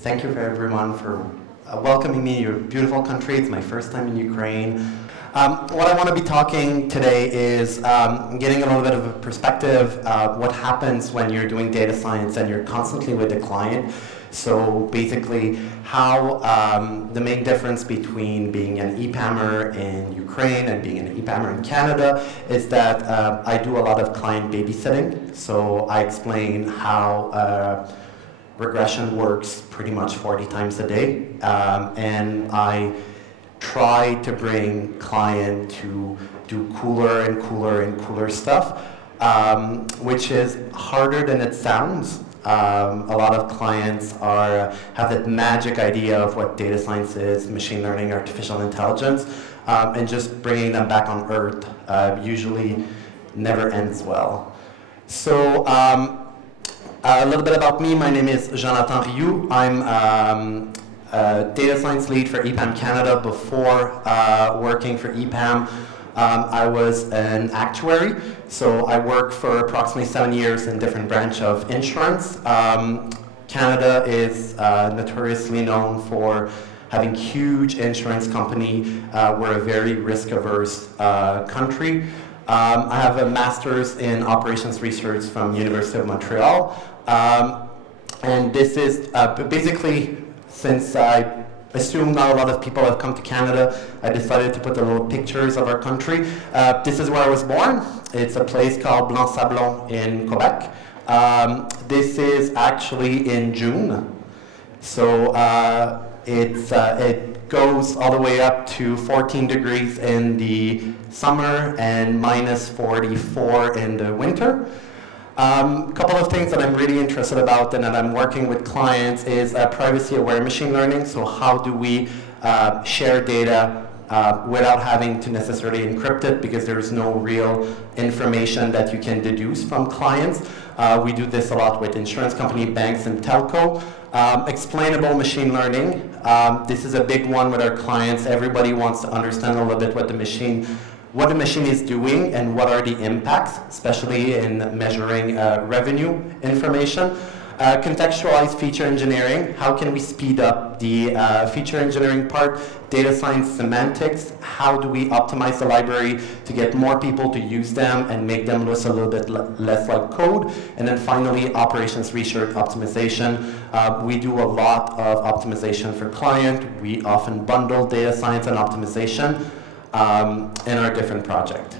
Thank you for everyone for welcoming me to your beautiful country. It's my first time in Ukraine. What I want to be talking today is getting a little bit of a perspective what happens when you're doing data science and you're constantly with the client. So basically how the main difference between being an EPAMer in Ukraine and being an EPAMer in Canada is that I do a lot of client babysitting. So I explain how regression works pretty much 40 times a day. And I try to bring client to do cooler and cooler and cooler stuff, which is harder than it sounds. A lot of clients have that magic idea of what data science is, machine learning, artificial intelligence, and just bringing them back on earth usually never ends well. So a little bit about me. My name is Jonathan Rioux. I'm data science lead for EPAM Canada. Before working for EPAM, I was an actuary, so I worked for approximately 7 years in different branches of insurance. Canada is notoriously known for having huge insurance company. We're a very risk-averse country. I have a master's in operations research from University of Montreal, and this is basically, since I assume not a lot of people have come to Canada, I decided to put the little pictures of our country. This is where I was born. It's a place called Blanc-Sablon in Quebec. This is actually in June. So it goes all the way up to 14 degrees in the summer and minus 44 in the winter. A couple of things that I'm really interested about and that I'm working with clients is privacy-aware machine learning. So how do we share data without having to necessarily encrypt it, because there is no real information that you can deduce from clients. We do this a lot with insurance company, banks, and telco. Explainable machine learning. This is a big one with our clients. Everybody wants to understand a little bit what the machine is doing and what are the impacts, especially in measuring revenue information. Contextualized feature engineering. How can we speed up the feature engineering part? Data science semantics. How do we optimize the library to get more people to use them and make them look a little bit less like code? And then finally, operations research optimization. We do a lot of optimization for client. We often bundle data science and optimization in our different project.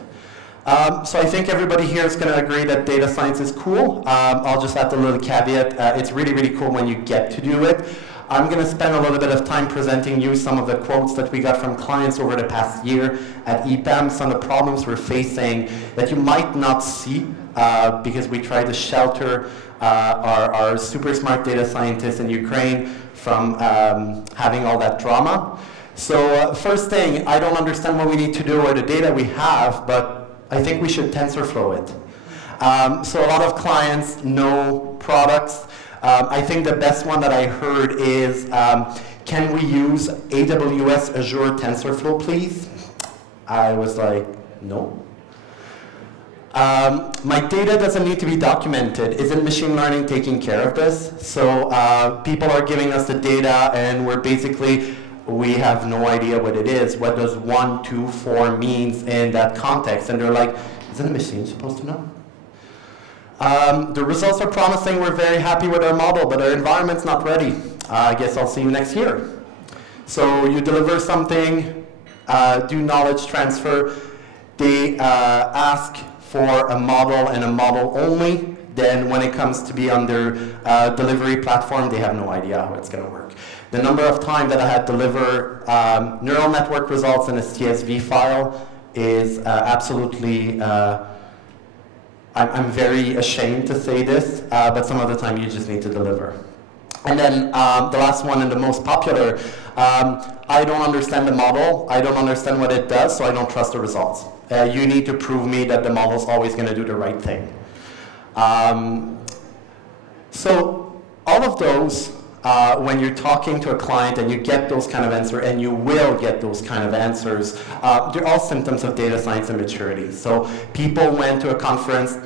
So I think everybody here is going to agree that data science is cool. I'll just add a little caveat. It's really, really cool when you get to do it. I'm going to spend a little bit of time presenting you some of the quotes that we got from clients over the past year at EPAM, some of the problems we're facing that you might not see because we try to shelter our super smart data scientists in Ukraine from having all that drama. So first thing, I don't understand what we need to do with the data we have, but I think we should TensorFlow it. So a lot of clients know products. I think the best one that I heard is, can we use AWS Azure TensorFlow, please? I was like, no. My data doesn't need to be documented. Isn't machine learning taking care of this? So people are giving us the data and we have no idea what it is. What does 1, 2, 4 means in that context? And they're like, isn't a machine supposed to know? The results are promising. We're very happy with our model, but our environment's not ready. I guess I'll see you next year. So you deliver something, do knowledge transfer. They ask for a model and a model only. Then when it comes to be on their delivery platform, they have no idea how it's going to work. The number of times that I had deliver neural network results in a CSV file is absolutely, I'm very ashamed to say this, but some of the time you just need to deliver. And then the last one and the most popular, I don't understand the model, I don't understand what it does, so I don't trust the results. You need to prove me that the model is always going to do the right thing. So all of those, when you're talking to a client and you get those kind of answers, and you will get those kind of answers, they're all symptoms of data science immaturity. So people went to a conference,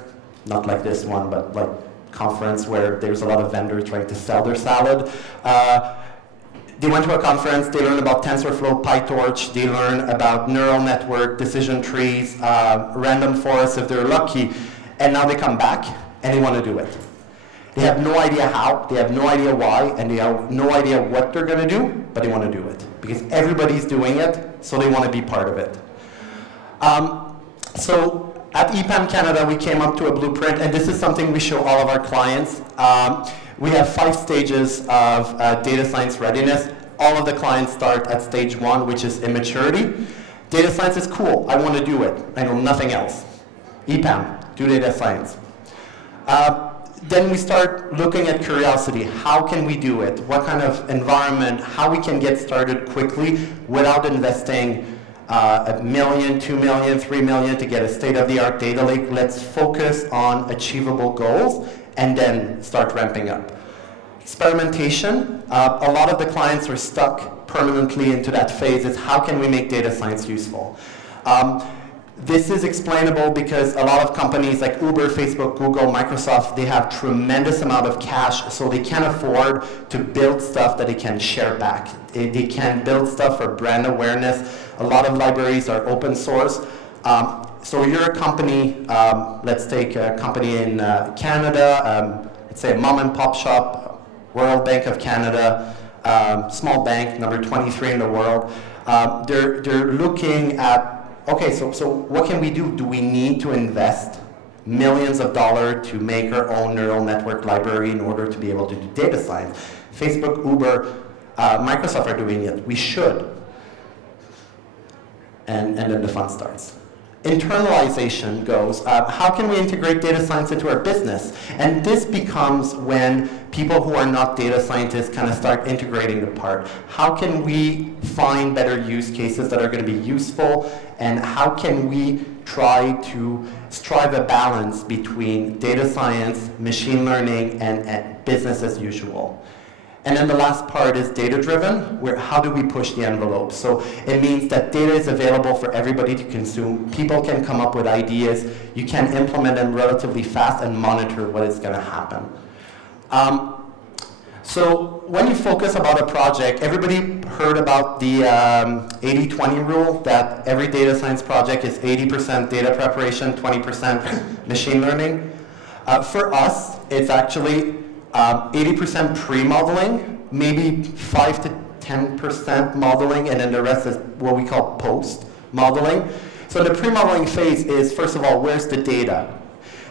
not like this one, but like conference where there's a lot of vendors trying to sell their salad. They went to a conference, they learned about TensorFlow, PyTorch, they learned about neural network, decision trees, random forests if they're lucky, and now they come back and they want to do it. They have no idea how, they have no idea why, and they have no idea what they're going to do, but they want to do it. Because everybody's doing it, so they want to be part of it. So at EPAM Canada, we came up to a blueprint, and this is something we show all of our clients. We have 5 stages of data science readiness. All of the clients start at stage 1, which is immaturity. Data science is cool. I want to do it. I know nothing else. EPAM, do data science. Then we start looking at curiosity. How can we do it? What kind of environment? How we can get started quickly without investing $1 million, $2 million, $3 million to get a state-of-the-art data lake. Let's focus on achievable goals and then start ramping up. Experimentation. A lot of the clients are stuck permanently into that phase. Is how can we make data science useful? This is explainable because a lot of companies like Uber, Facebook, Google, Microsoft, they have tremendous amount of cash, so they can't afford to build stuff that they can share back. They can build stuff for brand awareness. A lot of libraries are open source. So you're a company, let's take a company in Canada, let's say a mom and pop shop, Royal Bank of Canada, small bank, number 23 in the world. They're looking at, okay, so what can we do? Do we need to invest millions of dollars to make our own neural network library in order to be able to do data science? Facebook, Uber, Microsoft are doing it. We should. And then the fun starts. Internalization goes, how can we integrate data science into our business? And this becomes when people who are not data scientists kind of start integrating the part. How can we find better use cases that are going to be useful? And how can we try to strive a balance between data science, machine learning, and business as usual? And then the last part is data-driven, where how do we push the envelope? So it means that data is available for everybody to consume. People can come up with ideas. You can implement them relatively fast and monitor what is going to happen. So when you focus about a project, everybody heard about the 80-20 rule, that every data science project is 80% data preparation, 20% machine learning. For us, it's actually 80% pre-modeling, maybe 5 to 10% modeling, and then the rest is what we call post-modeling. So the pre-modeling phase is, first of all, where's the data?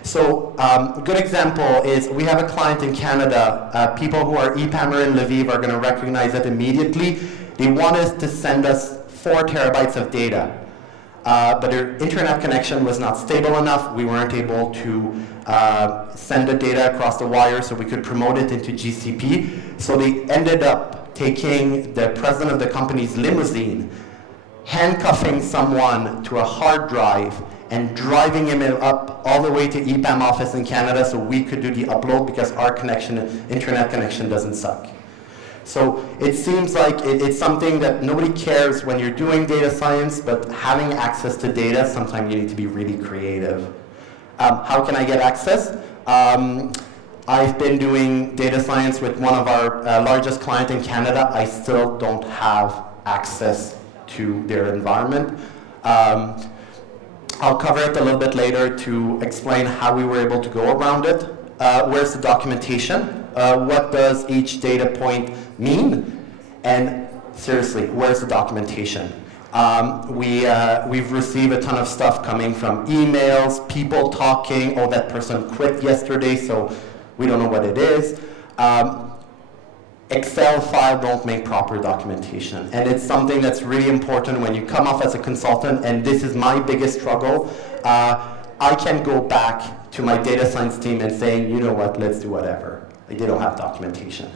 So a good example is we have a client in Canada. People who are EPAMer in Lviv are going to recognize it immediately. They want us to send us 4 terabytes of data. But their internet connection was not stable enough. We weren't able to send the data across the wire so we could promote it into GCP. So they ended up taking the president of the company's limousine, handcuffing someone to a hard drive, and driving him up all the way to EPAM office in Canada so we could do the upload because our connection, internet connection doesn't suck. So it seems like it's something that nobody cares when you're doing data science, but having access to data, sometimes you need to be really creative. How can I get access? I've been doing data science with one of our largest clients in Canada. I still don't have access to their environment. I'll cover it a little bit later to explain how we were able to go around it. Where's the documentation? What does each data point mean? And seriously, where's the documentation? We've received a ton of stuff coming from emails, people talking, oh, that person quit yesterday, so we don't know what it is. Excel file don't make proper documentation. And it's something that's really important when you come off as a consultant, and this is my biggest struggle. I can go back to my data science team and saying, you know what, let's do whatever. Like, they don't have documentation.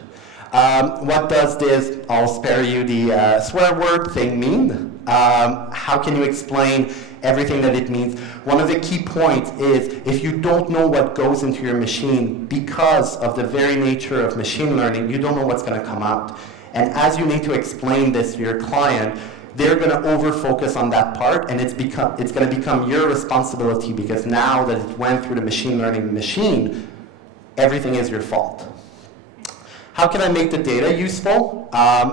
What does this, I'll spare you the swear word thing mean? How can you explain everything that it means? One of the key points is if you don't know what goes into your machine because of the very nature of machine learning, you don't know what's going to come out. And as you need to explain this to your client, they're going to over-focus on that part, and it's going to become your responsibility because now that it went through the machine learning machine, everything is your fault. How can I make the data useful?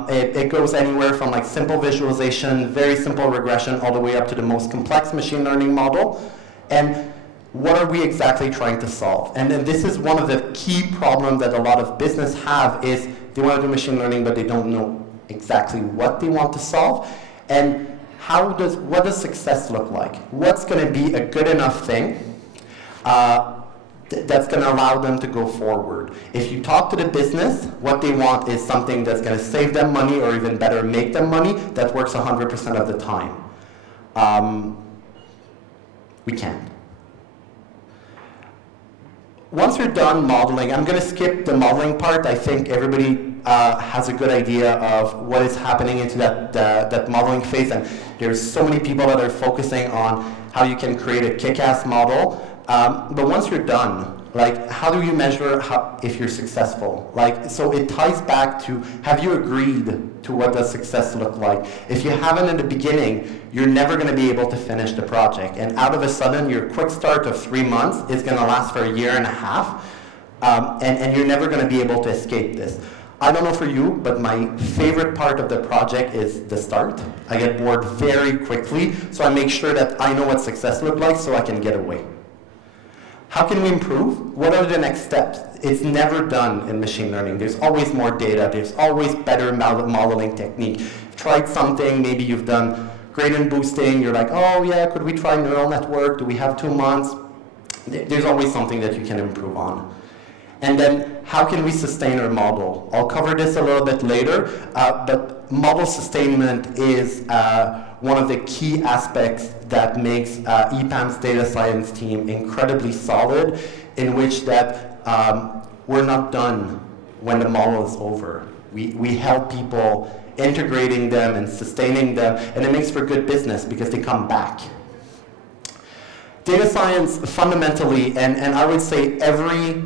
It goes anywhere from like simple visualization, very simple regression, all the way up to the most complex machine learning model. And what are we exactly trying to solve? And then this is one of the key problems that a lot of business have is they want to do machine learning, but they don't know exactly what they want to solve. And what does success look like? What's going to be a good enough thing that's going to allow them to go forward? If you talk to the business, what they want is something that's going to save them money or even better, make them money that works 100% of the time. We can't. Once you're done modeling, I'm going to skip the modeling part. I think everybody has a good idea of what is happening into that modeling phase, and there's so many people that are focusing on how you can create a kick-ass model. But once you're done, like, how do you measure if you're successful? Like, so it ties back to, have you agreed to what does success look like? If you haven't in the beginning, you're never going to be able to finish the project. And out of a sudden, your quick start of 3 months is going to last for 1.5 years, and you're never going to be able to escape this. I don't know for you, but my favorite part of the project is the start. I get bored very quickly, so I make sure that I know what success looks like so I can get away. How can we improve? What are the next steps? It's never done in machine learning. There's always more data. There's always better modeling technique. You've tried something, maybe you've done gradient boosting. You're like, oh yeah, could we try neural network? Do we have 2 months? There's always something that you can improve on. And then how can we sustain our model? I'll cover this a little bit later, but model sustainment is one of the key aspects that makes EPAM's data science team incredibly solid, in which that we're not done when the model is over. We help people integrating them and sustaining them, and it makes for good business because they come back. Data science fundamentally, and I would say every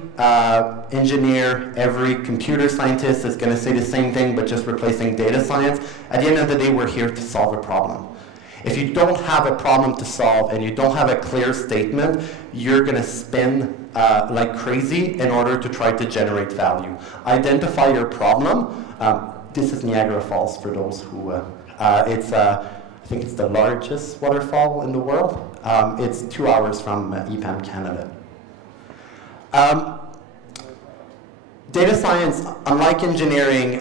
engineer, every computer scientist is going to say the same thing, but just replacing data science. At the end of the day, we're here to solve a problem. If you don't have a problem to solve and you don't have a clear statement, you're going to spin like crazy in order to try to generate value. Identify your problem. This is Niagara Falls for those who, I think it's the largest waterfall in the world. It's 2 hours from EPAM Canada. Data science, unlike engineering,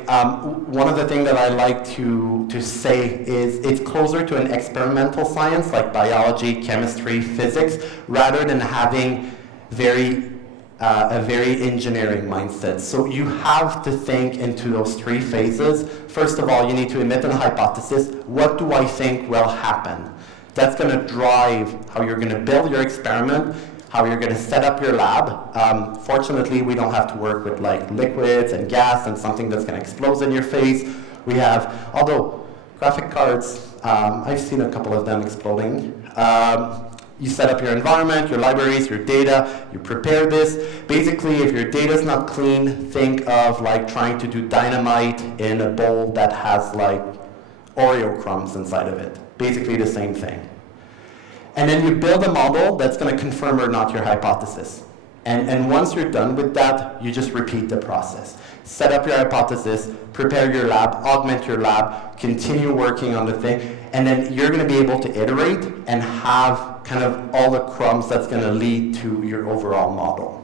one of the things that I like to say is it's closer to an experimental science like biology, chemistry, physics, rather than having a very engineering mindset. So you have to think into those 3 phases. First of all, you need to emit a hypothesis. What do I think will happen? That's going to drive how you're going to build your experiment, how you're going to set up your lab. Fortunately, we don't have to work with like liquids and gas and something that's going to explode in your face. We have, although graphic cards, I've seen a couple of them exploding. You set up your environment, your libraries, your data, you prepare this. Basically, if your data is not clean, think of like trying to do dynamite in a bowl that has like Oreo crumbs inside of it. Basically the same thing. And then you build a model that's going to confirm or not your hypothesis. And once you're done with that, you just repeat the process. Set up your hypothesis, prepare your lab, augment your lab, continue working on the thing, and then you're going to be able to iterate and have kind of all the crumbs that's going to lead to your overall model.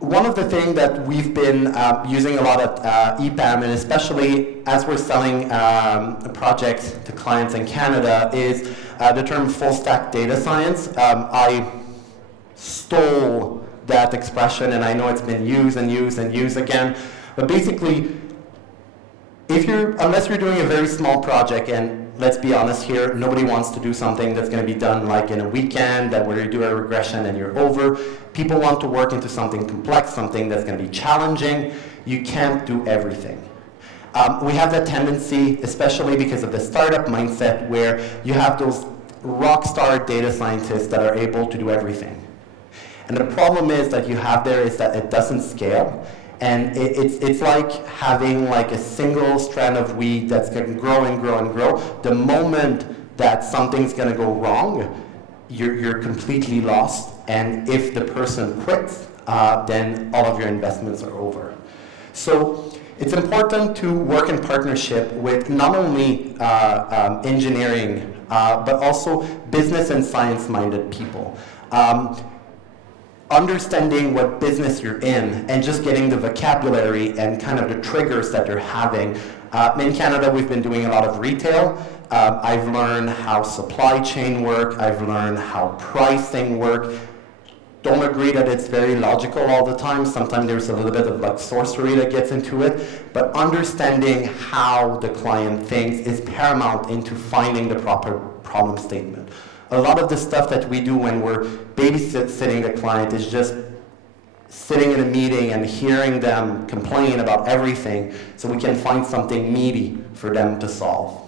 One of the things that we've been using a lot at EPAM, and especially as we're selling projects to clients in Canada, is the term full-stack data science. I stole that expression, and I know it's been used and used and used again. But basically, unless you're doing a very small project, and let's be honest here, nobody wants to do something that's going to be done like in a weekend, where you do a regression and you're over. People want to work into something complex, something that's going to be challenging. You can't do everything. We have that tendency, especially because of the startup mindset, where you have those rock star data scientists that are able to do everything. And the problem is that you have there is that it doesn't scale. And it's like having like a single strand of wheat that's going to grow and grow and grow. The moment that something's going to go wrong, you're completely lost. And if the person quits, then all of your investments are over. So it's important to work in partnership with not only engineering, but also business and science-minded people. Understanding what business you're in and just getting the vocabulary and kind of the triggers that you're having. In Canada, we've been doing a lot of retail. I've learned how supply chain work. I've learned how pricing work. Don't agree that it's very logical all the time. Sometimes there's a little bit of like sorcery that gets into it. But understanding how the client thinks is paramount into finding the proper problem statement. A lot of the stuff that we do when we're babysitting the client is just sitting in a meeting and hearing them complain about everything so we can find something meaty for them to solve.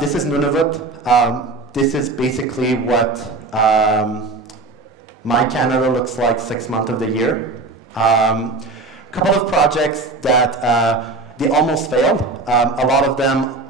This is Nunavut. This is basically what my Canada looks like 6 months of the year. A couple of projects that they almost failed. A lot of them,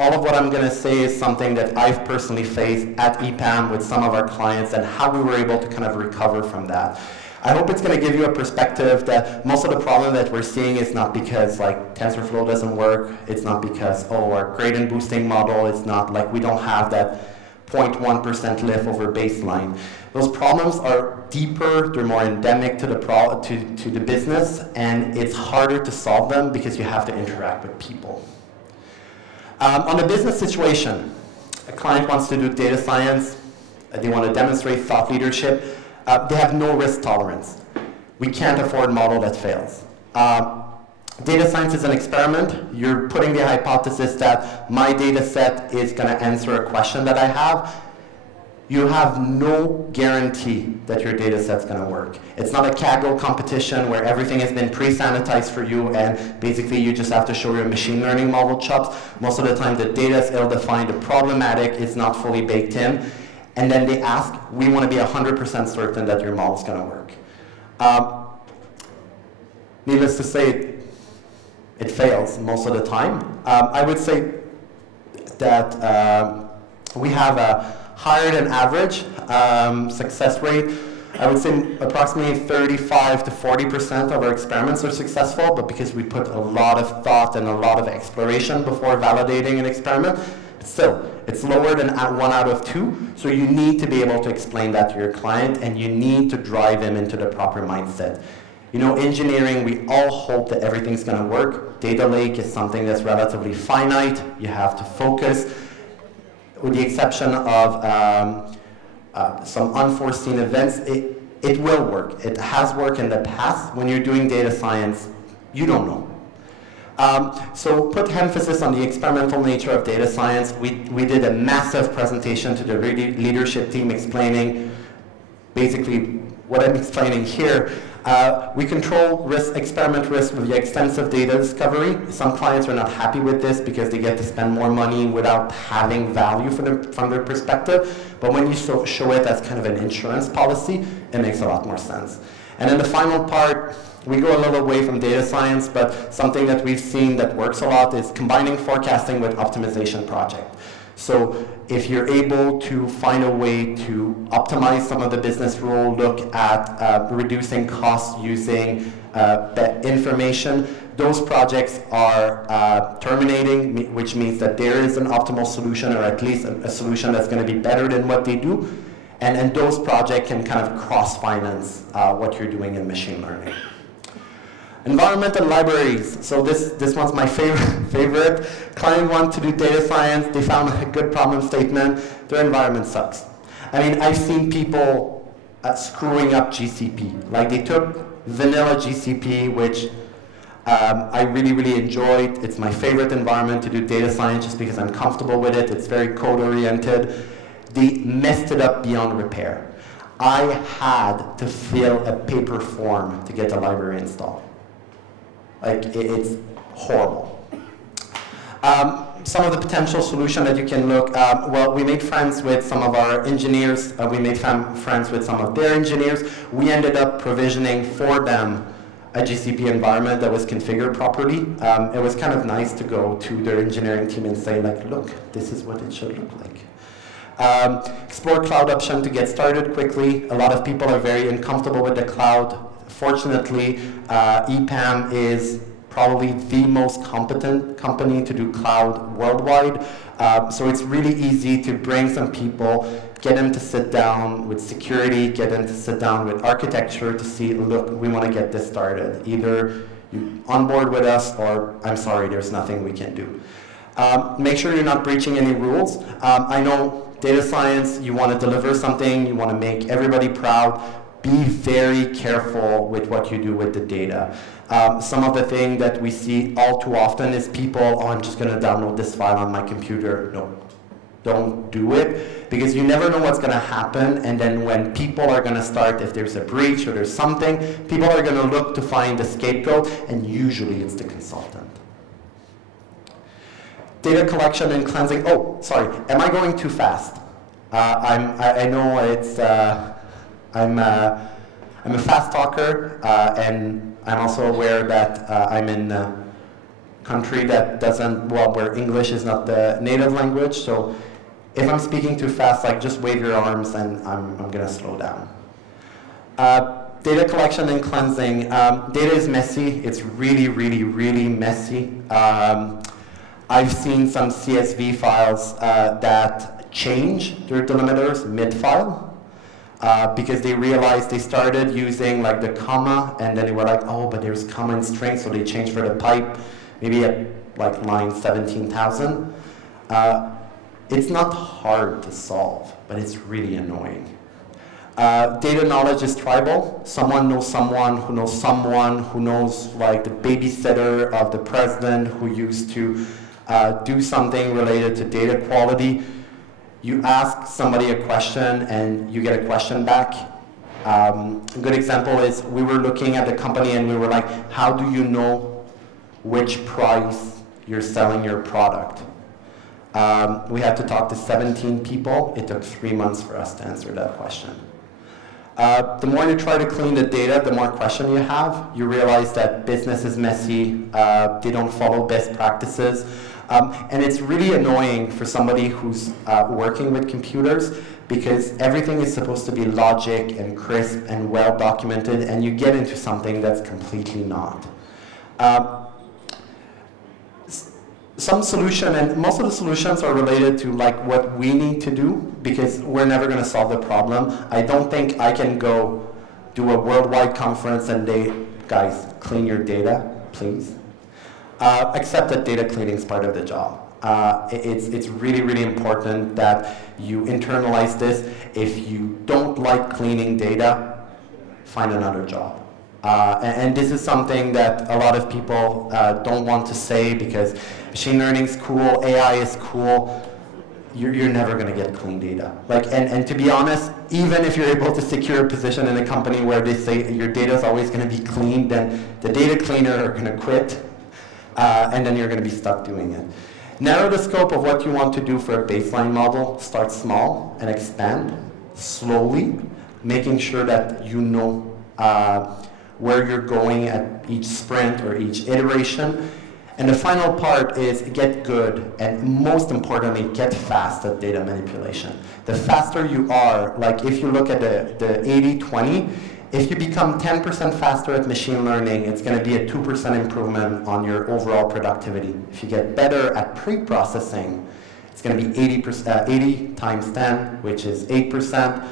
all of what I'm going to say is something that I've personally faced at EPAM with some of our clients and how we were able to kind of recover from that. I hope it's going to give you a perspective that most of the problem that we're seeing is not because like TensorFlow doesn't work. It's not because, oh, our gradient boosting model, it's not like we don't have that 0.1% lift over baseline. Those problems are deeper, they're more endemic to the business, and it's harder to solve them because you have to interact with people. On the business situation, a client wants to do data science, they want to demonstrate thought leadership, they have no risk tolerance. We can't afford a model that fails. Data science is an experiment. You're putting the hypothesis that my data set is going to answer a question that I have. You have no guarantee that your data set's going to work. It's not a Kaggle competition where everything has been pre-sanitized for you and basically you just have to show your machine learning model chops. Most of the time the data is ill-defined, the problematic is not fully baked in, and then they ask, we want to be 100% certain that your model is going to work. Needless to say, it fails most of the time. I would say that we have a higher than average success rate. I would say approximately 35 to 40% of our experiments are successful, but because we put a lot of thought and a lot of exploration before validating an experiment, still, it's lower than 1 out of 2, so you need to be able to explain that to your client and you need to drive them into the proper mindset. You know, engineering, we all hope that everything's going to work. Data lake is something that's relatively finite. You have to focus. With the exception of some unforeseen events, it will work. It has worked in the past. When you're doing data science, you don't know. So put emphasis on the experimental nature of data science. We did a massive presentation to the leadership team explaining basically what I'm explaining here. We control experiment risk with the extensive data discovery. Some clients are not happy with this because they get to spend more money without having value from their perspective. But when you show it as kind of an insurance policy, it makes a lot more sense. And then the final part, we go a little away from data science, but something that we've seen that works a lot is combining forecasting with optimization project. So if you're able to find a way to optimize some of the business rule, look at reducing costs using information, those projects are terminating, which means that there is an optimal solution, or at least a solution that's going to be better than what they do. And those projects can kind of cross-finance what you're doing in machine learning. Environmental libraries. So this one's my favorite. Client wants to do data science. They found a good problem statement. Their environment sucks. I mean, I've seen people screwing up GCP. Like they took vanilla GCP, which I really, really enjoyed. It's my favorite environment to do data science just because I'm comfortable with it. It's very code-oriented. They messed it up beyond repair. I had to fill a paper form to get the library installed. Like, it's horrible. Some of the potential solution that you can look at, well, we made friends with some of our engineers. We made friends with some of their engineers. We ended up provisioning for them a GCP environment that was configured properly. It was kind of nice to go to their engineering team and say, like, look, this is what it should look like. Explore cloud option to get started quickly. A lot of people are very uncomfortable with the cloud. Fortunately, EPAM is probably the most competent company to do cloud worldwide. So it's really easy to bring some people, get them to sit down with security, get them to sit down with architecture to see, look, we want to get this started. Either you on board with us or, I'm sorry, there's nothing we can do. Make sure you're not breaching any rules. I know data science, you want to deliver something, you want to make everybody proud. Be very careful with what you do with the data. Some of the things that we see all too often is people, oh, I'm just going to download this file on my computer. No, don't do it, because you never know what's going to happen, and then when people are going to start, if there's a breach or there's something, people are going to look to find the scapegoat, and usually it's the consultant. Data collection and cleansing. Oh, sorry, am I going too fast? I know it's, I'm a fast talker, and I'm also aware that I'm in a country that doesn't, well, where English is not the native language, so if I'm speaking too fast, like, just wave your arms and I'm gonna slow down. Data collection and cleansing. Data is messy. It's really, really, really messy. I've seen some CSV files that change their delimiters mid-file because they realized they started using like the comma, and then they were like, oh, but there's comma in string, so they changed for the pipe, maybe at like line 17,000. It's not hard to solve, but it's really annoying. Data knowledge is tribal. Someone knows someone who knows someone who knows like the babysitter of the president who used to do something related to data quality. You ask somebody a question and you get a question back. A good example is we were looking at the company and we were like, how do you know which price you're selling your product? We had to talk to 17 people. It took 3 months for us to answer that question. The more you try to clean the data, the more questions you have. You realize that business is messy. They don't follow best practices. And it's really annoying for somebody who's working with computers, because everything is supposed to be logic and crisp and well documented, and you get into something that's completely not. Some solution, and most of the solutions are related to like what we need to do, because we're never going to solve the problem. I don't think I can go do a worldwide conference and guys, clean your data, please. Except that data cleaning is part of the job. It's really, really important that you internalize this. If you don't like cleaning data, find another job. And this is something that a lot of people don't want to say, because machine learning is cool, AI is cool. You're never going to get clean data. Like, and to be honest, even if you're able to secure a position in a company where they say your data is always going to be clean, then the data cleaner are going to quit, and then you're going to be stuck doing it. Narrow the scope of what you want to do for a baseline model. Start small and expand slowly, making sure that you know where you're going at each sprint or each iteration. And the final part is get good, and most importantly, get fast at data manipulation. The faster you are, like if you look at the 80-20, if you become 10% faster at machine learning, it's going to be a 2% improvement on your overall productivity. If you get better at pre-processing, it's going to be 80 times 10, which is 8%.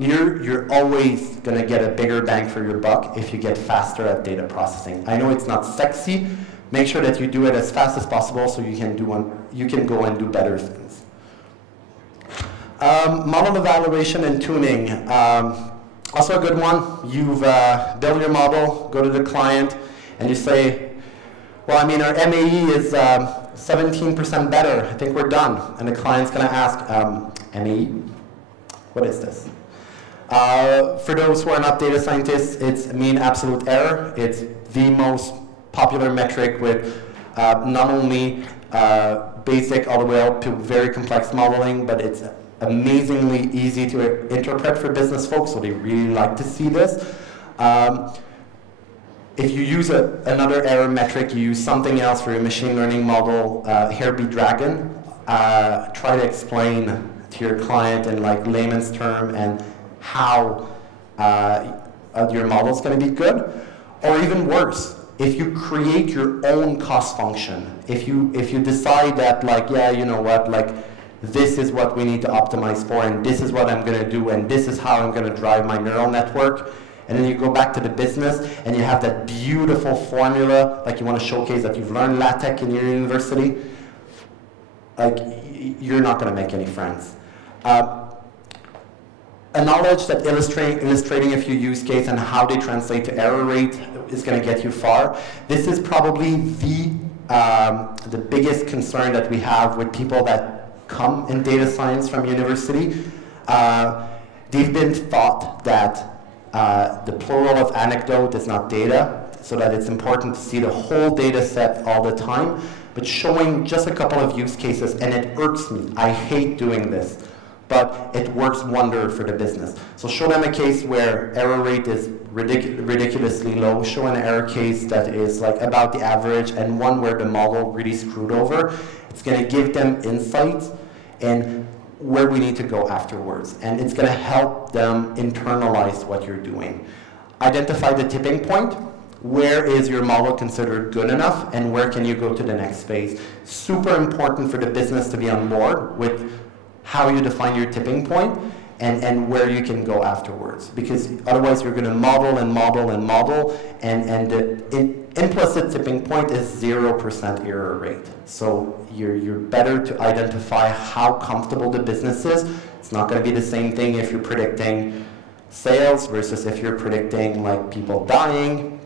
You're always going to get a bigger bang for your buck if you get faster at data processing. I know it's not sexy. Make sure that you do it as fast as possible so you can go and do better things. Model evaluation and tuning. Also a good one. You've built your model, go to the client, and you say, well, I mean, our MAE is 17% better. I think we're done. And the client's going to ask, MAE? What is this? For those who are not data scientists, it's mean absolute error. It's the most popular metric with not only basic all the way up to very complex modeling, but it's amazingly easy to interpret for business folks, so they really like to see this. If you use another error metric, you use something else for your machine learning model, here be dragon, try to explain to your client in like layman's term and how your model is going to be good. Or even worse, if you create your own cost function, if you decide that like, yeah, you know what, like this is what we need to optimize for, and this is what I'm going to do, and this is how I'm going to drive my neural network, and then you go back to the business and you have that beautiful formula, like you want to showcase that you've learned LaTeX in your university, like you're not going to make any friends. A knowledge that illustrating a few use cases and how they translate to error rate is going to get you far. This is probably the biggest concern that we have with people that come in data science from university. They've been taught that the plural of anecdote is not data, so that it's important to see the whole data set all the time, but showing just a couple of use cases, and it irks me. I hate doing this, but it works wonder for the business. So show them a case where error rate is ridiculously low, show an error case that is like about the average, and one where the model really screwed over. It's going to give them insights and where we need to go afterwards. And it's going to help them internalize what you're doing. Identify the tipping point. Where is your model considered good enough, and where can you go to the next phase? Super important for the business to be on board with how you define your tipping point and where you can go afterwards. Because otherwise you're going to model and model and model, and the implicit tipping point is 0% error rate. So you're better to identify how comfortable the business is. It's not going to be the same thing if you're predicting sales versus if you're predicting like people dying.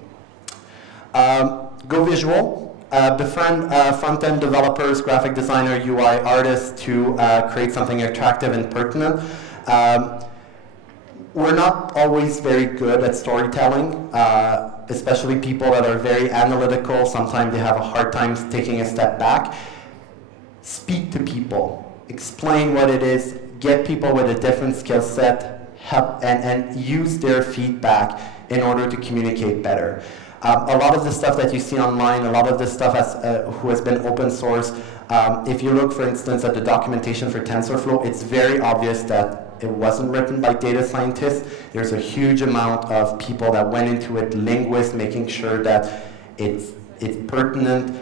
Go visual. Befriend front-end developers, graphic designer, UI artists to create something attractive and pertinent. We're not always very good at storytelling, especially people that are very analytical. Sometimes they have a hard time taking a step back. Speak to people. Explain what it is. Get people with a different skill set, help, and use their feedback in order to communicate better. A lot of the stuff that you see online, a lot of the stuff who has been open source, if you look, for instance, at the documentation for TensorFlow, it's very obvious that it wasn't written by data scientists. There's a huge amount of people that went into it, linguists, making sure that it's pertinent.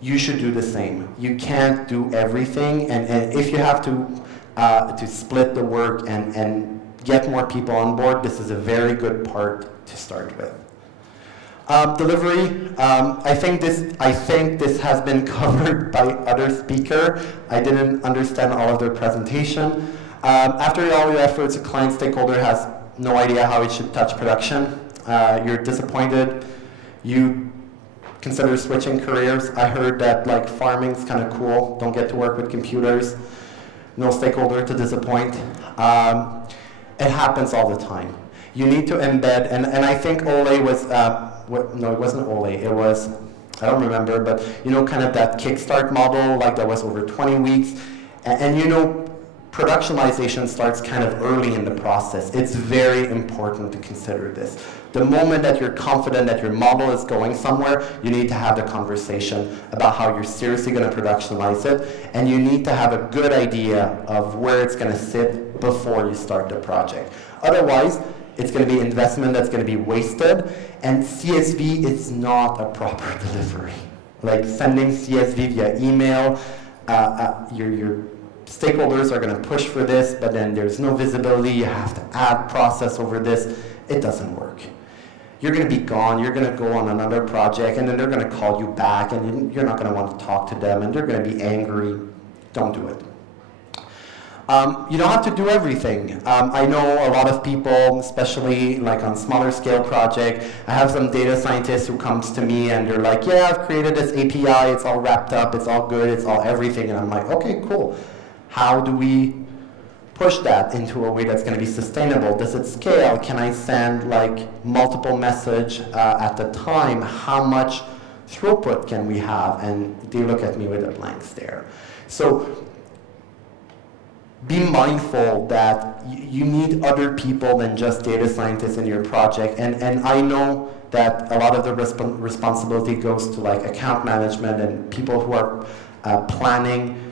You should do the same. You can't do everything, and if you have to split the work and get more people on board, this is a very good part to start with. Delivery, I think this has been covered by other speaker. I didn't understand all of their presentation. After all your efforts, a client stakeholder has no idea how it should touch production. You're disappointed. You consider switching careers. I heard that like farming's kind of cool. Don't get to work with computers. No stakeholder to disappoint. It happens all the time. You need to embed, and I think Ole was, no, it wasn't Ole, it was, I don't remember, but you know, kind of that kickstart model, like that was over 20 weeks, and you know, productionalization starts kind of early in the process. It's very important to consider this. The moment that you're confident that your model is going somewhere, you need to have the conversation about how you're seriously going to productionalize it, and you need to have a good idea of where it's going to sit before you start the project. Otherwise, it's going to be investment that's going to be wasted, and CSV is not a proper delivery. Like sending CSV via email, your stakeholders are going to push for this, but then there's no visibility, you have to add process over this. It doesn't work. You're going to be gone, you're going to go on another project, and then they're going to call you back, and you're not going to want to talk to them, and they're going to be angry. Don't do it. You don't have to do everything. I know a lot of people, especially like on smaller scale project, I have some data scientists who comes to me and they're like, yeah, I've created this API, it's all wrapped up, it's all good, it's all everything. And I'm like, okay, cool. How do we push that into a way that's going to be sustainable? Does it scale? Can I send like multiple message at a time? How much throughput can we have? And they look at me with a blank stare. So be mindful that you need other people than just data scientists in your project. And I know that a lot of the responsibility goes to like account management and people who are planning.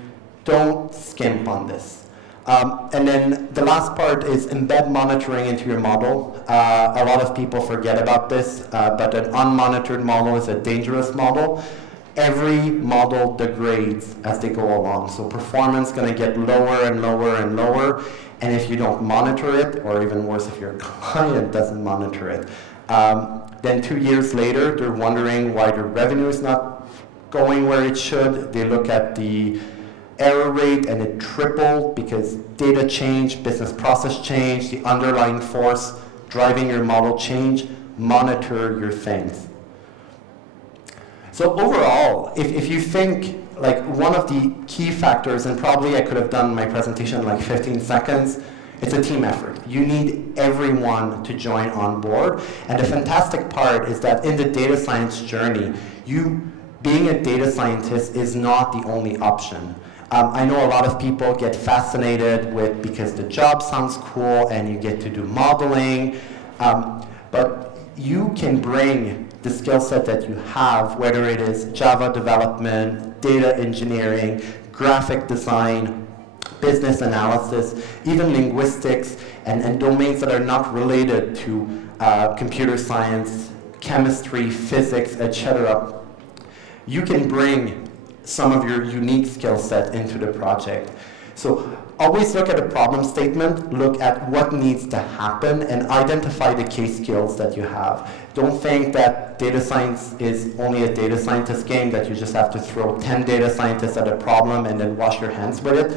don't skimp on this. And then the last part is embed monitoring into your model. A lot of people forget about this, but an unmonitored model is a dangerous model. Every model degrades as they go along. So performance is going to get lower and lower and lower. And if you don't monitor it, or even worse, if your client doesn't monitor it, then 2 years later, they're wondering why their revenue is not going where it should. They look at the error rate and it tripled because data change, business process change, the underlying force driving your model change. Monitor your things. So overall, if you think like one of the key factors, and probably I could have done my presentation in like 15 seconds, it's a team effort. You need everyone to join on board. And the fantastic part is that in the data science journey, being a data scientist is not the only option. I know a lot of people get fascinated with, because the job sounds cool and you get to do modeling, but you can bring the skill set that you have, whether it is Java development, data engineering, graphic design, business analysis, even linguistics, and domains that are not related to computer science, chemistry, physics, etc. You can bring some of your unique skill set into the project. So always look at a problem statement, look at what needs to happen, and identify the key skills that you have. Don't think that data science is only a data scientist game, that you just have to throw 10 data scientists at a problem and then wash your hands with it.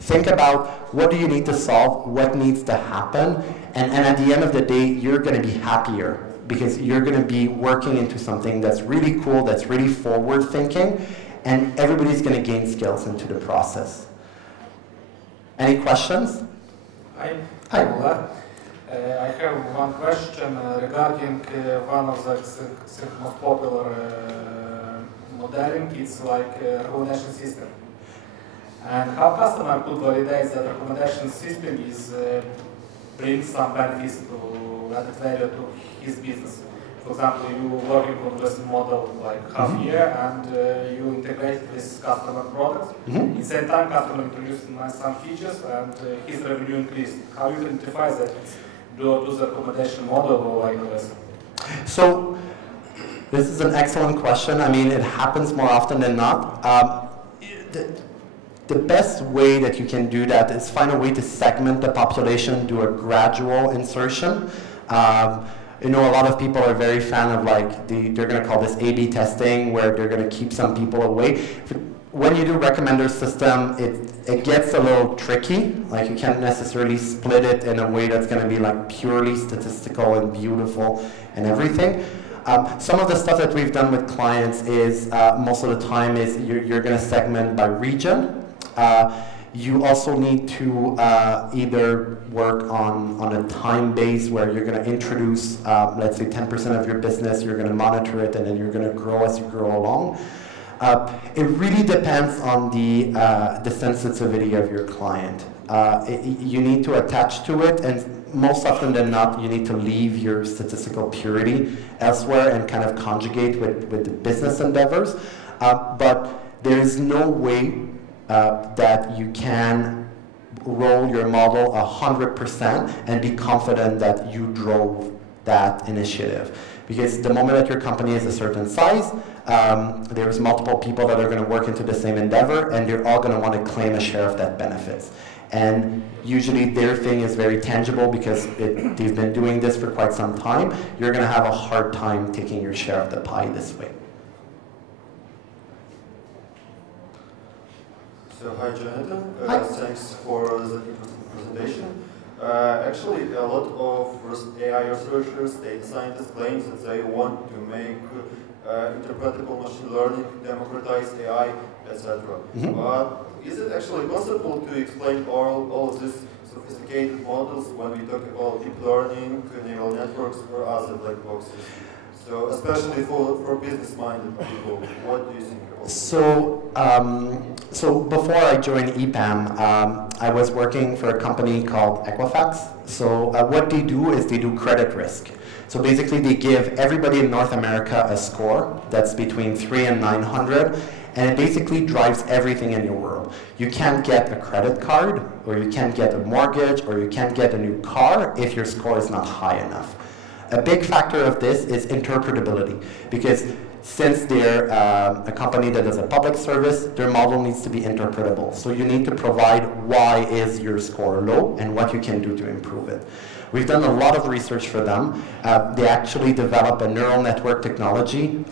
Think about what do you need to solve, what needs to happen, and at the end of the day, you're going to be happier because you're going to be working into something that's really cool, that's really forward-thinking, and everybody's going to gain skills into the process. Any questions? Hi. I have one question regarding one of the most popular modeling. It's like a recommendation system. And how customer could validate that recommendation system is brings some benefits to added value to his business. For example, you working on this model like half year and you integrate this customer products. In the same time, customer introduced some features and his revenue increased. How you identify that due to the recommendation model or like this? So this is an excellent question. I mean, it happens more often than not. The best way that you can do that is find a way to segment the population, do a gradual insertion. You know, a lot of people are very fan of like, they're going to call this A/B testing, where they're going to keep some people away. When you do recommender system, it gets a little tricky. Like you can't necessarily split it in a way that's going to be like purely statistical and beautiful and everything. Some of the stuff that we've done with clients is most of the time is you're going to segment by region. You also need to either work on a time base where you're going to introduce, let's say 10% of your business, you're going to monitor it, and then you're going to grow as you grow along. It really depends on the sensitivity of your client. You need to attach to it, and most often than not, you need to leave your statistical purity elsewhere and kind of conjugate with the business endeavors. But there is no way that you can roll your model 100% and be confident that you drove that initiative. Because the moment that your company is a certain size, there's multiple people that are going to work into the same endeavor, and they're all going to want to claim a share of that benefits. And usually their thing is very tangible because they've been doing this for quite some time. You're going to have a hard time taking your share of the pie this way. So hi Jonathan, Hi. Thanks for the presentation. Actually, a lot of AI researchers, data scientists claim that they want to make interpretable machine learning, democratize AI, etc. But is it actually possible to explain all of these sophisticated models when we talk about deep learning, neural networks, or other black boxes? So especially for business-minded people, what do you think about it? So before I joined EPAM, I was working for a company called Equifax. So what they do is they do credit risk. So basically they give everybody in North America a score that's between 300 and 900, and it basically drives everything in your world. You can't get a credit card, or you can't get a mortgage, or you can't get a new car if your score is not high enough. A big factor of this is interpretability, because since they're a company that does a public service, their model needs to be interpretable. So you need to provide why is your score low and what you can do to improve it. We've done a lot of research for them. They actually developed a neural network technology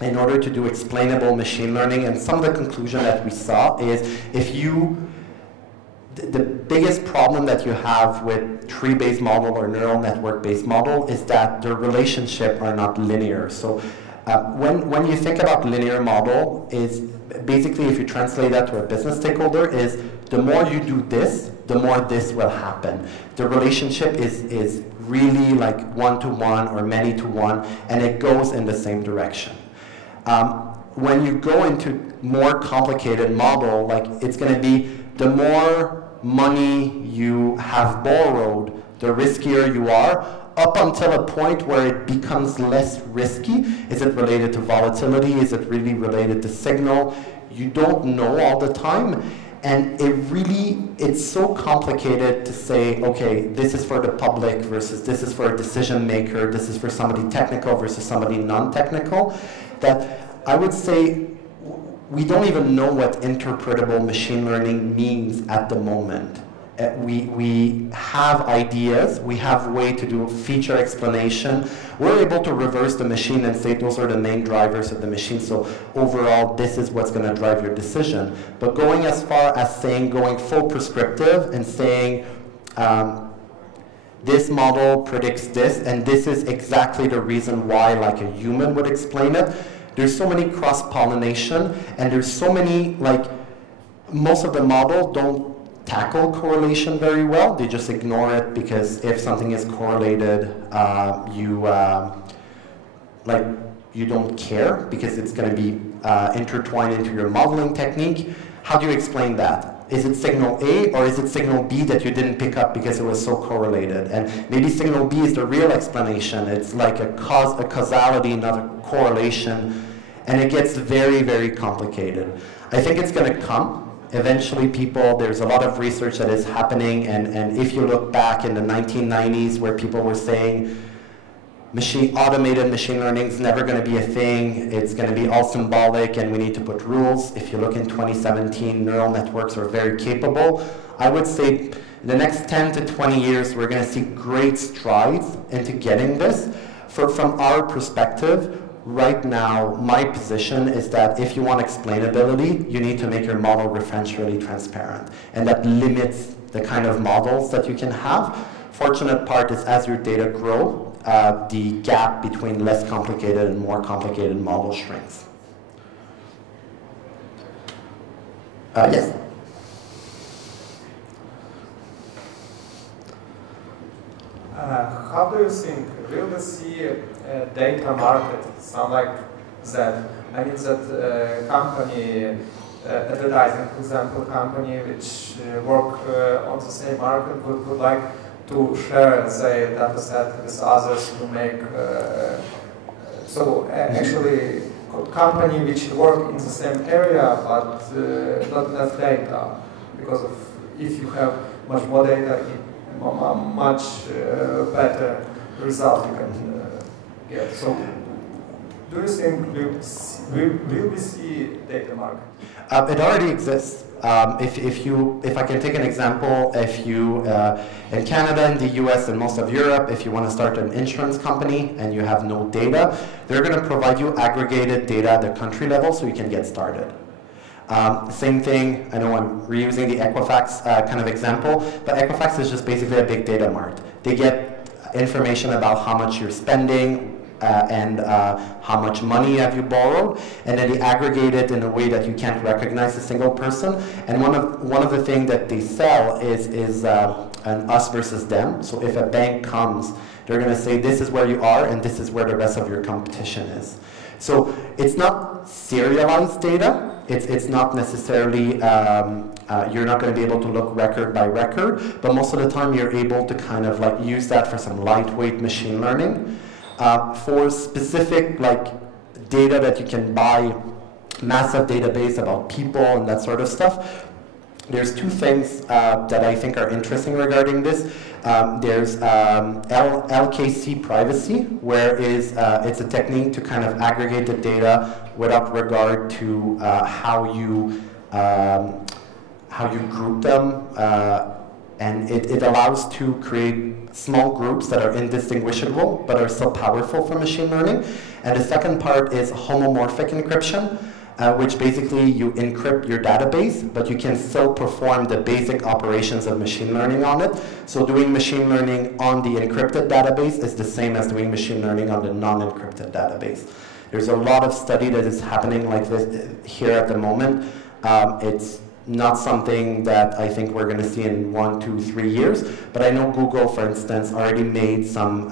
in order to do explainable machine learning, and some of the conclusion that we saw is the biggest problem that you have with tree-based model or neural network-based model is that their relationship are not linear. So when you think about linear model, is basically, if you translate that to a business stakeholder, is the more you do this, the more this will happen. The relationship is really like one-to-one or many-to-one, and it goes in the same direction. When you go into more complicated model, like it's going to be the more money you have borrowed, the riskier you are, up until a point where it becomes less risky. Is it related to volatility? Is it really related to signal? You don't know all the time. And it's so complicated to say, okay, this is for the public versus this is for a decision maker, this is for somebody technical versus somebody non-technical, that I would say we don't even know what interpretable machine learning means at the moment. We have ideas, we have a way to do feature explanation. We're able to reverse the machine and say those are the main drivers of the machine, so overall this is what's going to drive your decision. But going as far as saying, going full prescriptive and saying this model predicts this and this is exactly the reason why, like a human would explain it, there's so many cross-pollination, and there's so many, like, most of the model don't tackle correlation very well. They just ignore it because if something is correlated, you don't care because it's going to be intertwined into your modeling technique. How do you explain that? Is it signal A or is it signal B that you didn't pick up because it was so correlated? And maybe signal B is the real explanation. It's like a causality, not a correlation. And it gets very, very complicated. I think it's going to come. Eventually there's a lot of research that is happening, and if you look back in the 1990s where people were saying automated machine learning is never going to be a thing, it's going to be all symbolic and we need to put rules. If you look in 2017, neural networks are very capable. I would say in the next 10 to 20 years we're going to see great strides into getting this. From our perspective, right now, my position is that if you want explainability, you need to make your model referentially transparent. And that limits the kind of models that you can have. Fortunate part is as your data grow, the gap between less complicated and more complicated model shrinks. Yes? How do you think, will we see a data market, something like that? I mean that company, advertising, for example, company which work on the same market would like to share, say, data set with others to make, actually company which work in the same area but not enough data, because if you have much more data, much better result you can get. So, do you think will we see data market? It already exists. If I can take an example, if you in Canada, in the US, and most of Europe, if you want to start an insurance company and you have no data, they're going to provide you aggregated data at the country level so you can get started. Same thing, I know I'm reusing the Equifax kind of example, but Equifax is just basically a big data mart. They get information about how much you're spending and how much money have you borrowed, and then they aggregate it in a way that you can't recognize a single person. And one of the things that they sell is an us versus them. So if a bank comes, they're going to say this is where you are and this is where the rest of your competition is. So it's not serialized data. It's not necessarily, you're not going to be able to look record by record, but most of the time you're able to kind of like use that for some lightweight machine learning. For specific like data that you can buy massive database about people and that sort of stuff. There's two things that I think are interesting regarding this. There's LKC privacy, where it's a technique to kind of aggregate the data without regard to how you group them, and it allows to create small groups that are indistinguishable but are still powerful for machine learning. And the second part is homomorphic encryption, which basically you encrypt your database, but you can still perform the basic operations of machine learning on it. So doing machine learning on the encrypted database is the same as doing machine learning on the non-encrypted database. There's a lot of study that is happening like this here at the moment. It's not something that I think we're going to see in 1, 2, 3 years, but I know Google, for instance, already made some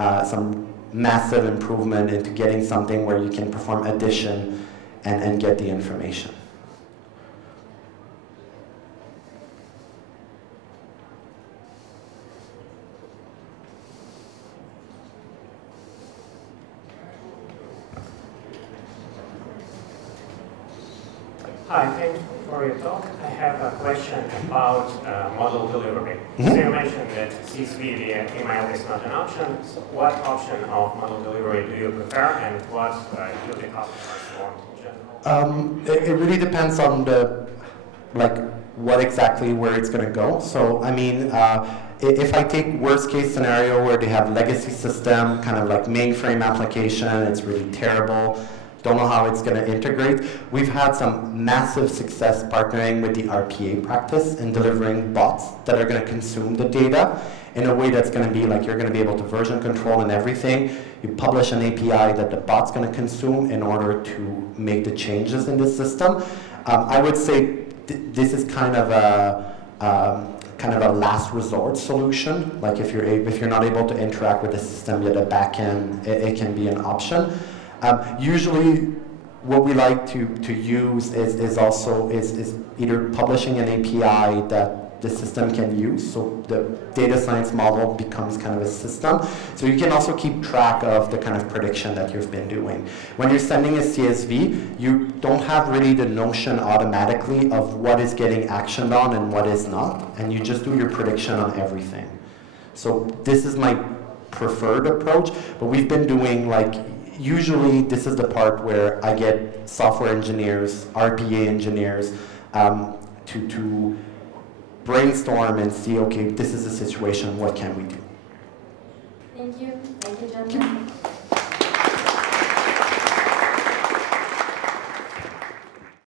massive improvement into getting something where you can perform addition and get the information. Hi, thank you for your talk. I have a question about model delivery. So you mentioned that CSV via email is not an option. So what option of model delivery do you prefer, and what do the customers want in general? It really depends on what exactly where it's going to go. So I mean, if I take worst case scenario where they have legacy system, kind of like mainframe application, it's really terrible. Don't know how it's going to integrate. We've had some massive success partnering with the RPA practice in delivering bots that are going to consume the data in a way that's going to be like you're going to be able to version control and everything. You publish an API that the bot's going to consume in order to make the changes in the system. I would say this is kind of a last resort solution. Like if you're not able to interact with the system yet, a backend, it can be an option. Usually, what we like to use is either publishing an API that the system can use, so the data science model becomes kind of a system. So you can also keep track of the kind of prediction that you've been doing. When you're sending a CSV, you don't have really the notion automatically of what is getting actioned on and what is not, and you just do your prediction on everything. So this is my preferred approach, but we've been doing usually this is the part where I get software engineers, RPA engineers, to brainstorm and see, okay, this is the situation, what can we do? Thank you, gentlemen.